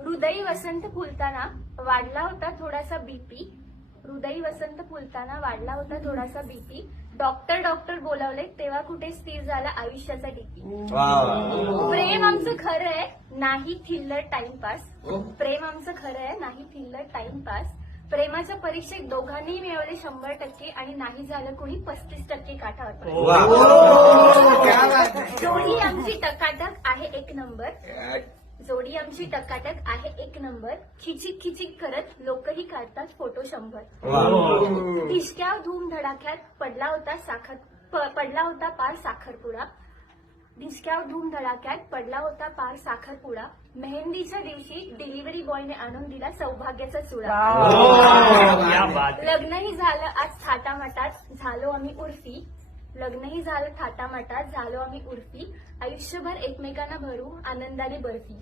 हृदयी वसंत फुलताना वाढला होता थोडासा बीपी. हृदयी वसंत फुलताना वाढला होता थोडासा बीपी. डॉक्टर डॉक्टर बोलावले तेव्हा कुठे स्थिर झाला आयुष्याचा डीपी. प्रेम आमचं खरं आहे नाही थिल्लर टाइमपास. प्रेम आमचं खरं आहे नाही थिल्लर टाइमपास. प्रेमाच्या परीक्षेत दोघांनी मिळवले 100% आणि नाही झालं कुणी 35% काठावर. जोडी आमची टकाटक आहे एक नंबर. जोडी आमची टकाटक आहे एक नंबर. खिचिक खिचिक करत लोकही काढतात फोटो 100. ढिशक्या धूम धडाक्यात पडला होता पार साखरपुडा. ढिशक्या धूम धडाक्यात पडला होता पार साखरपुडा. मेहंदीच्या दिवशी डिलिव्हरी बॉयने आणून दिला सौभाग्याचा चुडा. लग्नही झालं आज थाटामाटात झालो आम्ही उर्फी. लग्नही झालं थाटामाटात झालो आम्ही उर्फी. आयुष्यभर एकमेकांना भरू आनंदाने बर्फी.